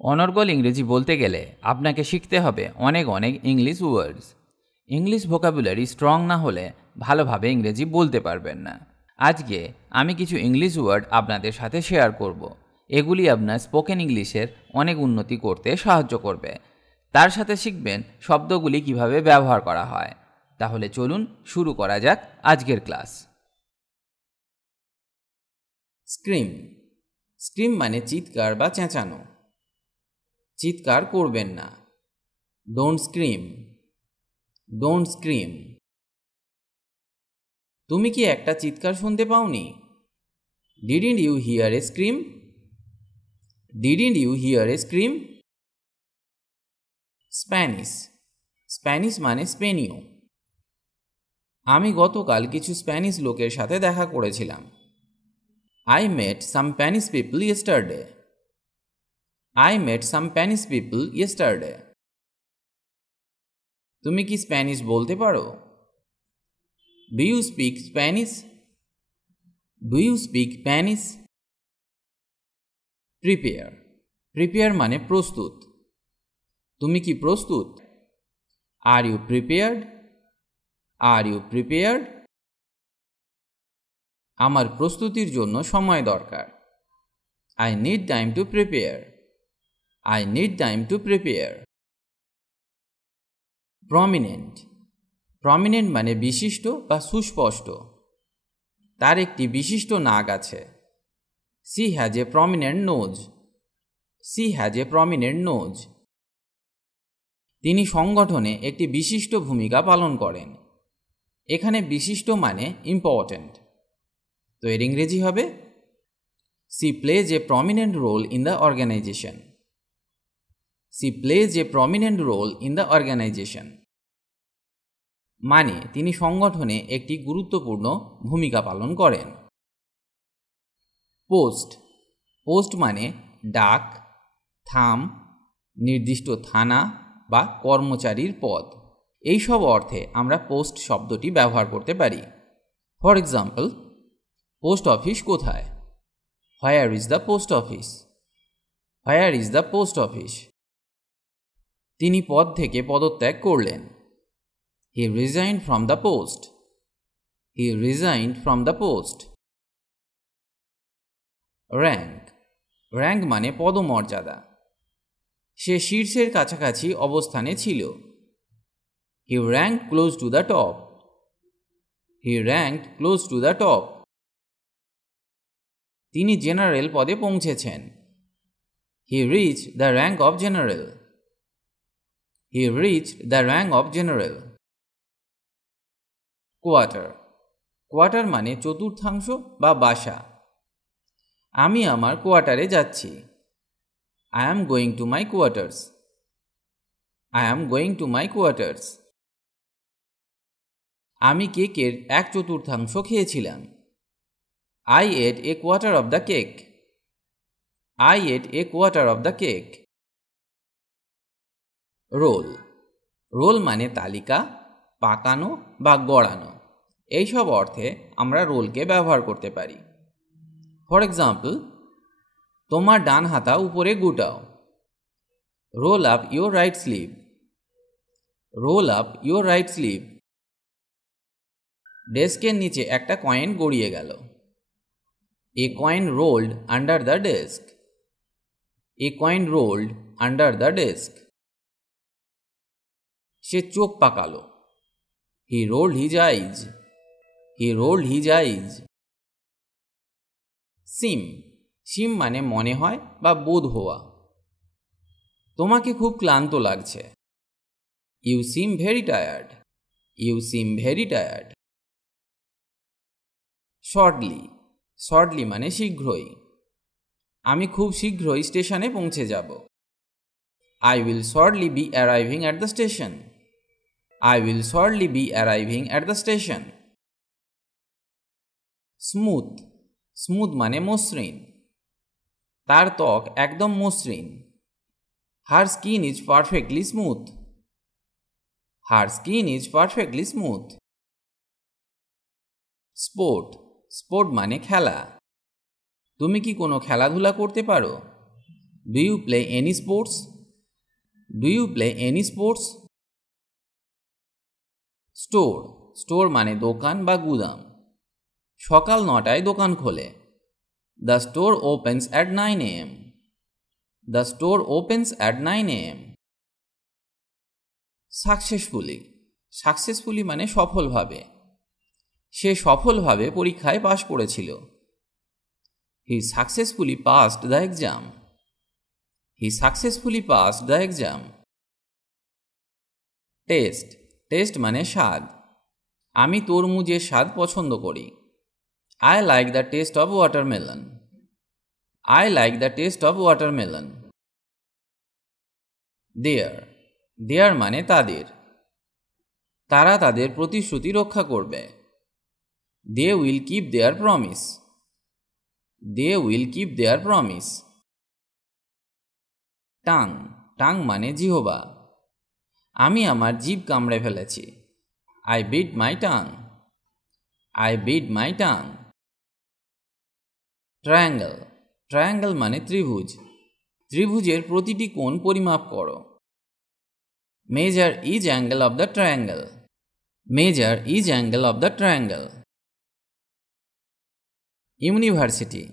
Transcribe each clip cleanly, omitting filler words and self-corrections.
অনর্গল ইংরেজি বলতে গেলে আপনাকে শিখতে হবে অনেক অনেক ইংলিশ ওয়ার্ডস। ইংলিশ ভোকাবুলারি স্ট্রং না হলে ভালোভাবে ইংরেজি বলতে পারবেন না। আজকে আমি কিছু ইংলিশ ওয়ার্ড আপনাদের সাথে শেয়ার করব। এগুলি আপনার স্পোকেন ইংলিশের অনেক উন্নতি করতে সাহায্য করবে। তার সাথে শিখবেন শব্দগুলি কিভাবে ব্যবহার করা হয়। তাহলে চলুন শুরু করা যাক আজকের ক্লাস। স্ক্রিম। স্ক্রিম মানে চিৎকার বা চেঁচানো। চিৎকার করবেন না। Don't scream. Don't scream. তুমি কি একটা চিৎকার শুনতে পাওনি? Didn't you hear a scream? Didn't you hear a scream? Spanish. Spanish মানে স্পেনীয়। আমি গতকাল কিছু স্প্যানিশ লোকের সাথে দেখা করেছিলাম। I met some Spanish people yesterday. I met some Spanish people yesterday. তুমি কি স্প্যানিশ বলতে পারো? Do you speak Spanish? Do you speak Spanish? Prepare. Prepare মানে প্রস্তুত। তুমি কি প্রস্তুত? Are you prepared? Are you prepared? আমার প্রস্তুতির জন্য সময় দরকার। I need time to prepare. I need time to prepare. Prominent. Prominent মানে বিশিষ্ট বা সুস্পষ্ট। তার একটি বিশিষ্ট নাক আছে। She has a prominent nose. She has a prominent nose. তিনি সংগঠনে একটি বিশিষ্ট ভূমিকা পালন করেন। এখানে বিশিষ্ট মানে ইম্পর্ট্যান্ট। তো এর ইংরেজি হবে She plays a prominent role in the organization. She plays a prominent role in the organization. মানে তিনি সংগঠনে একটি গুরুত্বপূর্ণ ভূমিকা পালন করেন। পোস্ট। পোস্ট মানে ডাক, থাম, নির্দিষ্ট থানা বা কর্মচারীর পদ। এইসব অর্থে আমরা পোস্ট শব্দটি ব্যবহার করতে পারি। ফর এক্সাম্পল, পোস্ট অফিস কোথায়? Where is the post office? Where is the post office? তিনি পদ থেকে পদত্যাগ করলেন। He resigned from the post. He resigned from the post. Rank. Rank মানে পদমর্যাদা। সে শীর্ষের কাছাকাছি অবস্থানে ছিল। He ranked close to the top. He ranked close to the top. তিনি জেনারেল পদে পৌঁছেছেন। He reached the rank of general. He reached the rank of general. Quarter. Quarter মানে চতুর্থাংশ বা বাসা। আমি আমার কোয়ার্টারে যাচ্ছি। I am going to my quarters. I am going to my quarters. আমি কেকের 1/4 খেয়েছিলাম। I ate a quarter of the cake. I ate a quarter of the cake. Roll. Roll মানে তালিকা, পাকানো বা গড়ানো। এইসব অর্থে আমরা রোলকে ব্যবহার করতে পারি। ফর এক্সাম্পল, তোমার ডান হাতা উপরে গুটাও। Roll up your right sleeve. Roll up your right sleeve. ডেস্কের নিচে একটা কয়েন গড়িয়ে গেল। A coin rolled under the desk. A coin rolled under the desk. সে চোখ পাকালো। He rolled his eyes. He rolled his eyes. সিম। সিম মানে মনে হয় বা বোধ হওয়া। তোমাকে খুব ক্লান্ত লাগছে। You seem very tired. You seem very tired. Shortly. Shortly মানে শীঘ্রই। আমি খুব শীঘ্রই স্টেশনে পৌঁছে যাব। I will shortly be arriving at the station. I will shortly be arriving at the station. Smooth. Smooth মানে মসৃণ। তার ত্বক একদম মসৃণ। Her skin is perfectly smooth. Her skin is perfectly smooth. Sport. Sport মানে খেলা। তুমি কি কোনো খেলাধুলা করতে পারো? Do you play any sports? Do you play any sports? Store, store মানে দোকান বা গুদাম। সকাল 9টায় দোকান খোলে। The store opens at 9 AM. The store opens at 9 AM. Successfully, successfully মানে সফলভাবে। সে সফলভাবে পরীক্ষায় পাশ করেছিল। He successfully passed the exam. He successfully passed the exam. Test, test মানে স্বাদ। আমি তরমুজের স্বাদ পছন্দ করি। I like the taste of watermelon. I like the taste of watermelon. Their, their মানে তাদের। তারা তাদের প্রতিশ্রুতি রক্ষা করবে। They will keep their promise. They will keep their promise. Tongue, tongue মানে জিহবা। আমি আমার জিভ কামড়ে ফেলেছি। I bit my tongue. I bit my tongue. Triangle, triangle মানে ত্রিভুজ। ত্রিভুজের প্রতিটি কোণ পরিমাপ করো। Measure each angle of the triangle. Measure each angle of the triangle. University,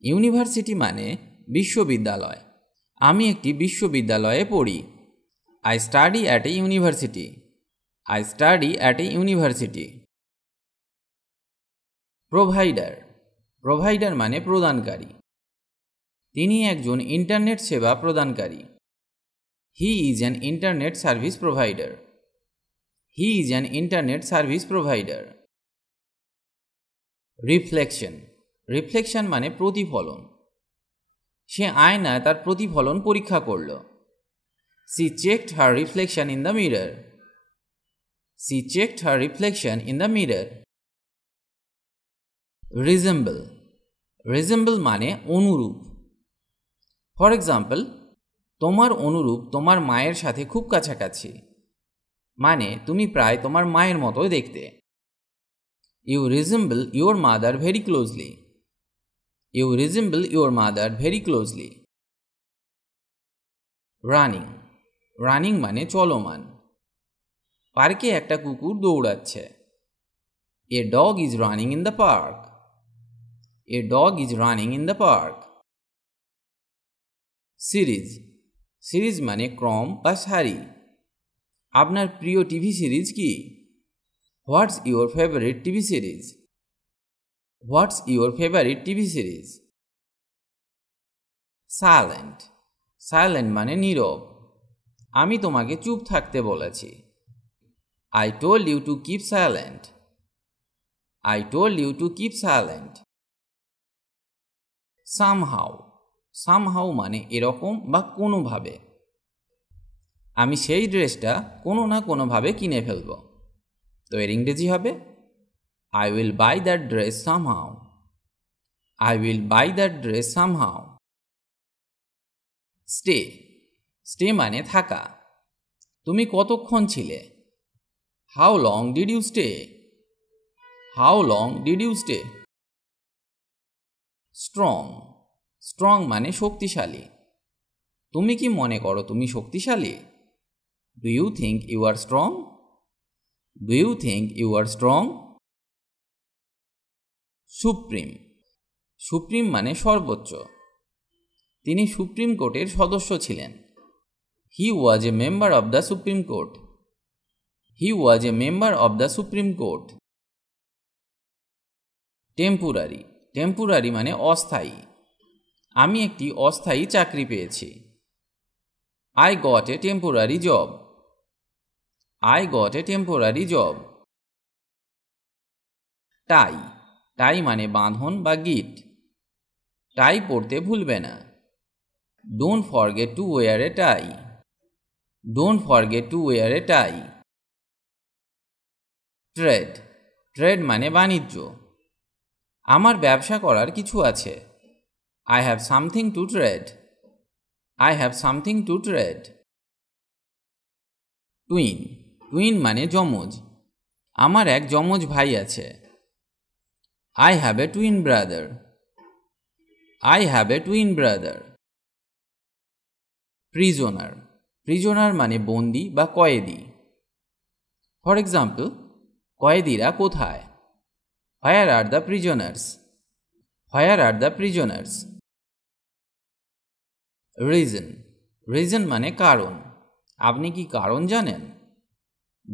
university মানে বিশ্ববিদ্যালয়। আমি একটি বিশ্ববিদ্যালয়ে পড়ি। I study at a university. I study at a university. Provider, provider মানে প্রদানকারী। তিনি একজন ইন্টারনেট সেবা প্রদানকারী। He is an internet service provider. He is an internet service provider. Reflection, reflection মানে প্রতিফলন। সে আয়নায় তার প্রতিফলন পরীক্ষা করল। She checked her reflection in the mirror. She checked her reflection in the mirror. Resemble, resemble মানে অনুরূপ। ফর এক্সাম্পল, তোমার অনুরূপ তোমার মায়ের সাথে খুব কাছাকাছি, মানে তুমি প্রায় তোমার মায়ের মতো দেখতে। You resemble your mother very closely. You resemble your mother very closely. Running, running মানে চলমান। পার্কে একটা কুকুর দৌড়াচ্ছে। A dog is running in the park. A dog is running in the park. Series, series মানে ক্রম বা সারি। আপনার প্রিয় টিভি সিরিজ কি? What's your favourite TV series? What's your favourite TV series? Silent, silent মানে নীরব। আমি তোমাকে চুপ থাকতে বলেছি। I told you to keep silent. I told you to keep silent. Somehow, somehow মানে এরকম বা কোনোভাবে। আমি সেই ড্রেসটা কোনো না কোনোভাবে কিনে ফেলব। তো এর ইংরেজি হবে I will buy that dress somehow. I will buy that dress somehow. Stay, stay মানে থাকা। তুমি কতক্ষণ ছিলে? How long did you stay? How long did you stay? Strong, strong মানে শক্তিশালী। তুমি কি মনে করো তুমি শক্তিশালী? Do you think you are strong? Do you think you are strong? Supreme, supreme মানে সর্বোচ্চ। তিনি সুপ্রিম কোর্টের সদস্য ছিলেন। He was a member of the Supreme Court. He was a member of the Supreme Court. Temporary, temporary মানে অস্থায়ী। আমি একটি অস্থায়ী চাকরি পেয়েছি। I got a temporary job. I got a temporary job. টাই, টাই মানে বাঁধন বা গিট। টাই পরতে ভুলবে না। Don't forget to wear a tie. Don't forget to wear a tie. Trade, trade মানে বাণিজ্য। আমার ব্যবসা করার কিছু আছে। I have something to trade. I have something to trade. Twin, twin মানে যমজ। আমার এক যমজ ভাই আছে। I have a twin brother. I have a twin brother. Prisoner, prisoner মানে বন্দি বা কয়েদি। ফর এক্সাম্পল, কয়েদিরা কোথায়? Where are the prisoners? Where are the prisoners? Reason, reason মানে কারণ। আপনি কি কারণ জানেন?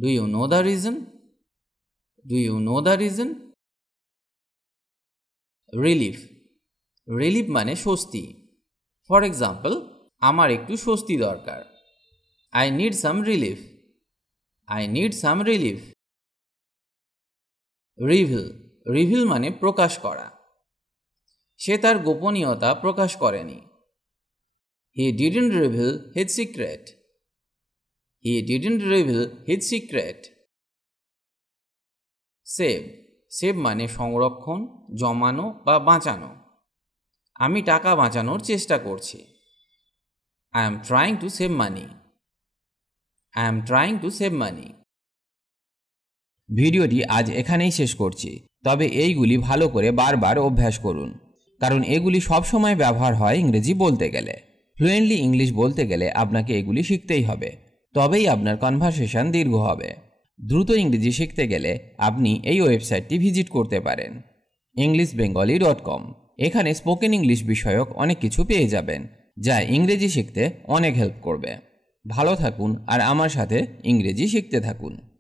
Do you know the reason? Do you know the reason? Relief, relief মানে স্বস্তি। ফর এক্সাম্পল, আমার একটু স্বস্তি দরকার। I need some relief. I need some relief. Reveal, reveal মানে প্রকাশ করা। সে তার গোপনীয়তা প্রকাশ করেনি। He didn't reveal his secret. He didn't reveal his secret. Save, save মানে সংরক্ষণ, জমানো বা বাঁচানো। আমি টাকা বাঁচানোর চেষ্টা করছি। I am trying to save money. I am trying to save মানি। ভিডিওটি আজ এখানেই শেষ করছি, তবে এইগুলি ভালো করে বারবার অভ্যাস করুন, কারণ এগুলি সবসময় ব্যবহার হয় ইংরেজি বলতে গেলে। ফ্লুয়েন্টলি ইংলিশ বলতে গেলে আপনাকে এগুলি শিখতেই হবে, তবেই আপনার কনভারসেশন দীর্ঘ হবে। দ্রুত ইংরেজি শিখতে গেলে আপনি এই ওয়েবসাইটটি ভিজিট করতে পারেন, englishbengali.com। এখানে স্পোকেন ইংলিশ বিষয়ক অনেক কিছু পেয়ে যাবেন, যা ইংরেজি শিখতে অনেক হেল্প করবে। ভালো থাকুন আর আমার সাথে ইংরেজি শিখতে থাকুন।